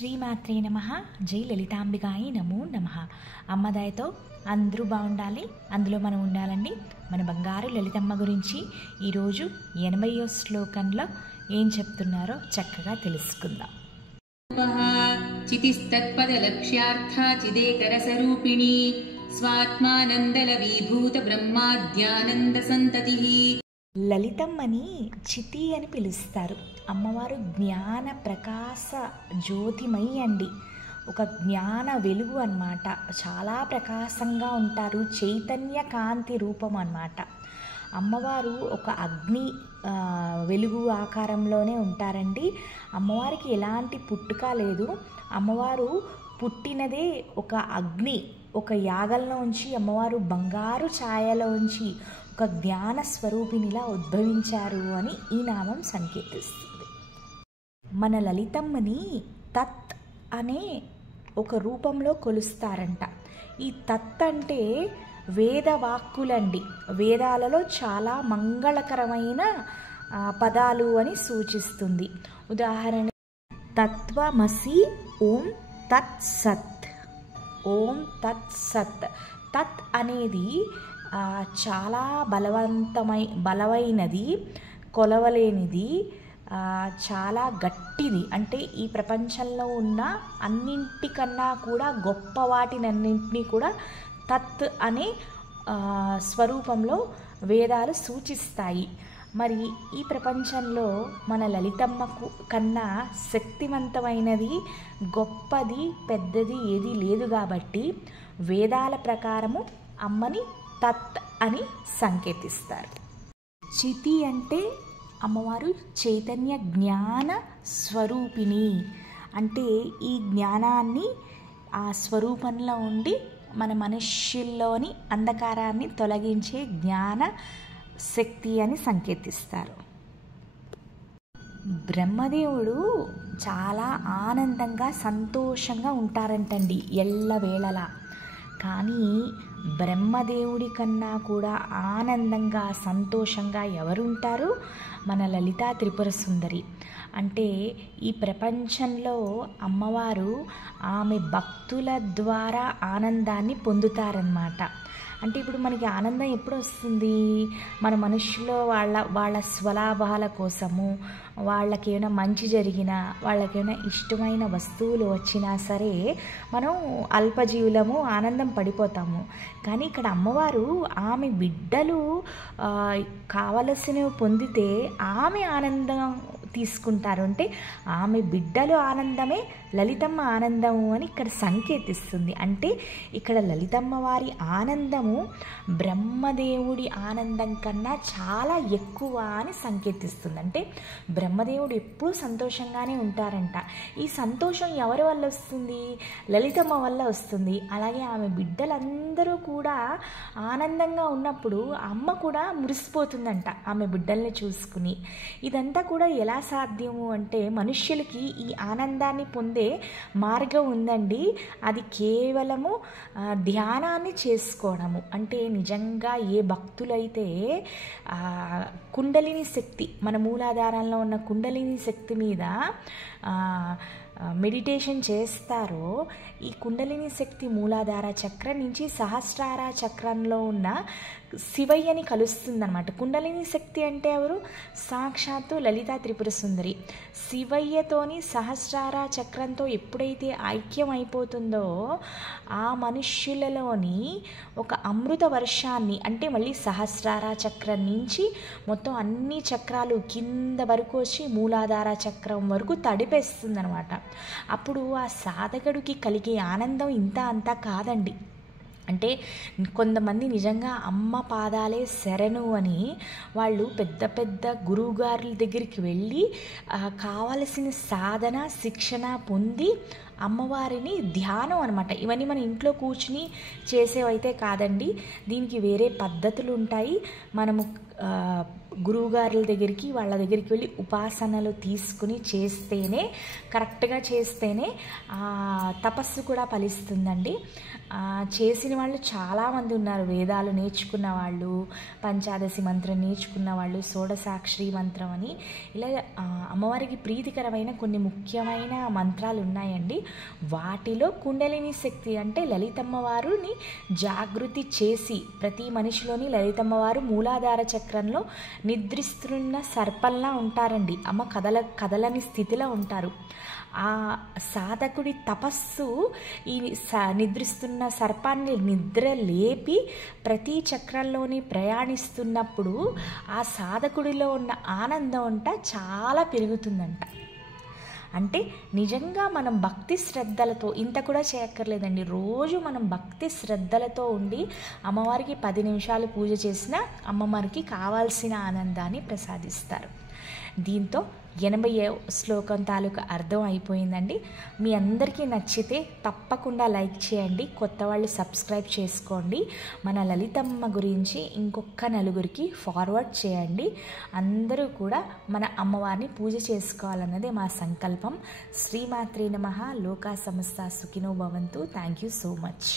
శ్రీమాత్రే నమః. జై లలితాంబికాయి నమో నమః. అమ్మ దయతో అందరూ బాగుండాలి, అందులో మనం ఉండాలండి. మన బంగారు లలితమ్మ గురించి ఈరోజు 80వ శ్లోకంలో ఏం చెప్తున్నారో చక్కగా తెలుసుకుందాం. చితిస్తత్పదలక్ష్యార్థ చిదేతరసరూపిణి స్వాత్మానందలవీభూత బ్రహ్మాద్యానంద సంతతి. లలితమ్మని చితి అని పిలుస్తారు. అమ్మవారు జ్ఞాన ప్రకాశ జ్యోతిమయి అండి. ఒక జ్ఞాన వెలుగు అన్నమాట. చాలా ప్రకాశంగా ఉంటారు. చైతన్య కాంతి రూపం అన్నమాట. అమ్మవారు ఒక అగ్ని వెలుగు ఆకారంలోనే ఉంటారండి. అమ్మవారికి ఎలాంటి పుట్టుక లేదు. అమ్మవారు పుట్టినదే ఒక అగ్ని, ఒక యాగంలోంచి అమ్మవారు బంగారు ఛాయలోంచి ఒక జ్ఞాన స్వరూపినిలా ఉద్భవించారు అని ఈ నామం సంకేతిస్తుంది. మన లలితమ్మని తత్ అనే ఒక రూపంలో కొలుస్తారంట. ఈ తత్ అంటే వేదవాక్కులండి. వేదాలలో చాలా మంగళకరమైన పదాలు అని సూచిస్తుంది. ఉదాహరణ తత్వమసి ఓం తత్ సత్. ఓం తత్ సత్. తత్ అనేది చాలా బలమైనది, కొలవలేనిది, చాలా గట్టిది. అంటే ఈ ప్రపంచంలో ఉన్న అన్నింటికన్నా కూడా గొప్ప వాటినన్నింటినీ కూడా తత్ అనే స్వరూపంలో వేదాలు సూచిస్తాయి. మరి ఈ ప్రపంచంలో మన లలితమ్మకు కన్నా శక్తివంతమైనది, గొప్పది, పెద్దది ఏది లేదు కాబట్టి వేదాల ప్రకారము అమ్మని తత్ అని సంకేతిస్తారు. చితి అంటే అమ్మవారు చైతన్య జ్ఞాన స్వరూపిణి. అంటే ఈ జ్ఞానాన్ని ఆ స్వరూపంలో ఉండి మన మనుష్యుల్లోని అంధకారాన్ని తొలగించే జ్ఞాన శక్తి అని సంకేతిస్తారు. బ్రహ్మదేవుడు చాలా ఆనందంగా సంతోషంగా ఉంటారంటండి ఎల్లవేళలా. కానీ బ్రహ్మదేవుడి కన్నా కూడా ఆనందంగా సంతోషంగా ఎవరుంటారు? మన లలితా త్రిపుర సుందరి. అంటే ఈ ప్రపంచంలో అమ్మవారు ఆమె భక్తుల ద్వారా ఆనందాన్ని పొందుతారన్నమాట. అంటే ఇప్పుడు మనకి ఆనందం ఎప్పుడు వస్తుంది? మన మనుషుల్లో వాళ్ళ స్వలాభాల కోసము, వాళ్ళకేమైనా మంచి జరిగినా, వాళ్ళకేమైనా ఇష్టమైన వస్తువులు వచ్చినా సరే మనం అల్పజీవులము, ఆనందం పడిపోతాము. కానీ ఇక్కడ అమ్మవారు ఆమె బిడ్డలు కావలసినవి పొందితే ఆమె ఆనందం తీసుకుంటారు. అంటే ఆమె బిడ్డలు ఆనందమే లలితమ్మ ఆనందము అని ఇక్కడ సంకేతిస్తుంది. అంటే ఇక్కడ లలితమ్మ వారి ఆనందము బ్రహ్మదేవుడి ఆనందం కన్నా చాలా ఎక్కువ అని సంకేతిస్తుంది. అంటే బ్రహ్మదేవుడు ఎప్పుడూ సంతోషంగానే ఉంటారంట. ఈ సంతోషం ఎవరి వల్ల వస్తుంది? లలితమ్మ వల్ల వస్తుంది. అలాగే ఆమె బిడ్డలందరూ కూడా ఆనందంగా ఉన్నప్పుడు అమ్మ కూడా మురిసిపోతుందంట ఆమె బిడ్డల్ని చూసుకుని. ఇదంతా కూడా ఎలా సాధ్యము అంటే మనుష్యులకి ఈ ఆనందాన్ని పొందే మార్గం ఉందండి. అది కేవలము ధ్యానాన్ని చేసుకోవడము. అంటే నిజంగా ఏ భక్తులైతే కుండలిని శక్తి, మన మూలాధారంలో ఉన్న కుండలిని శక్తి మీద మెడిటేషన్ చేస్తారో ఈ కుండలిని శక్తి మూలాధార చక్రం నుంచి సహస్రార చక్రంలో ఉన్న శివయ్యని కలుస్తుందన్నమాట. కుండలిని శక్తి అంటే ఎవరు? సాక్షాత్తు లలితా త్రిపుర సుందరి. శివయ్యతోని సహస్రార చక్రంతో ఎప్పుడైతే ఐక్యం అయిపోతుందో ఆ మనుష్యులలోని ఒక అమృత వర్షాన్ని, అంటే మళ్ళీ సహస్రార చక్రం నుంచి మొత్తం అన్ని చక్రాలు కింద వరకు వచ్చి మూలాధార చక్రం వరకు తడిపేస్తుందన్నమాట. అప్పుడు ఆ సాధకుడికి కలిగే ఆనందం ఇంత అంతా కాదండి. అంటే కొంతమంది నిజంగా అమ్మ పాదాలే శరణు అని వాళ్ళు పెద్ద పెద్ద గురువుగారుల దగ్గరికి వెళ్ళి కావలసిన సాధన, శిక్షణ పొంది అమ్మవారిని ధ్యానం అనమాట. ఇవన్నీ మన ఇంట్లో కూర్చుని చేసేవైతే కాదండి. దీనికి వేరే పద్ధతులు ఉంటాయి. మనము గురువుగారుల దగ్గరికి వాళ్ళ దగ్గరికి వెళ్ళి ఉపాసనలు తీసుకుని చేస్తేనే, కరెక్ట్గా చేస్తేనే తపస్సు కూడా ఫలిస్తుందండి. చేసిన వాళ్ళు చాలామంది ఉన్నారు. వేదాలు నేర్చుకున్న వాళ్ళు, పంచాదశి మంత్రం నేర్చుకున్న వాళ్ళు, షోడశాక్షరి మంత్రం అని ఇలా అమ్మవారికి ప్రీతికరమైన కొన్ని ముఖ్యమైన మంత్రాలు ఉన్నాయండి. వాటిలో కుండలిని శక్తి అంటే లలితమ్మవారిని జాగృతి చేసి, ప్రతి మనిషిలోని లలితమ్మవారు మూలాధార చక్రంలో నిద్రిస్తున్న సర్పంలా ఉంటారండి. అమ్మ కదలని స్థితిలో ఉంటారు. ఆ సాధకుడి తపస్సు ఈ నిద్రిస్తున్న సర్పాన్ని నిద్ర లేపి ప్రతి చక్రంలోని ప్రయాణిస్తున్నప్పుడు ఆ సాధకుడిలో ఉన్న ఆనందం అంట చాలా పెరుగుతుందంట. అంటే నిజంగా మనం భక్తి శ్రద్ధలతో, ఇంత కూడా చేయక్కర్లేదండి, రోజు మనం భక్తి శ్రద్ధలతో ఉండి అమ్మవారికి 10 నిమిషాలు పూజ చేసినా అమ్మవారికి కావాల్సిన ఆనందాన్ని ప్రసాదిస్తారు. దీంతో 80వ శ్లోకం తాలూకు అర్థం అయిపోయిందండి. మీ అందరికీ నచ్చితే తప్పకుండా లైక్ చేయండి, కొత్త వాళ్ళు సబ్స్క్రైబ్ చేసుకోండి. మన లలితమ్మ గురించి ఇంకొక నలుగురికి ఫార్వర్డ్ చేయండి. అందరూ కూడా మన అమ్మవారిని పూజ చేసుకోవాలన్నదే మా సంకల్పం. శ్రీమాత్రే నమః. లోకా సమస్తా సుఖినో భవంతు. Thank you so much.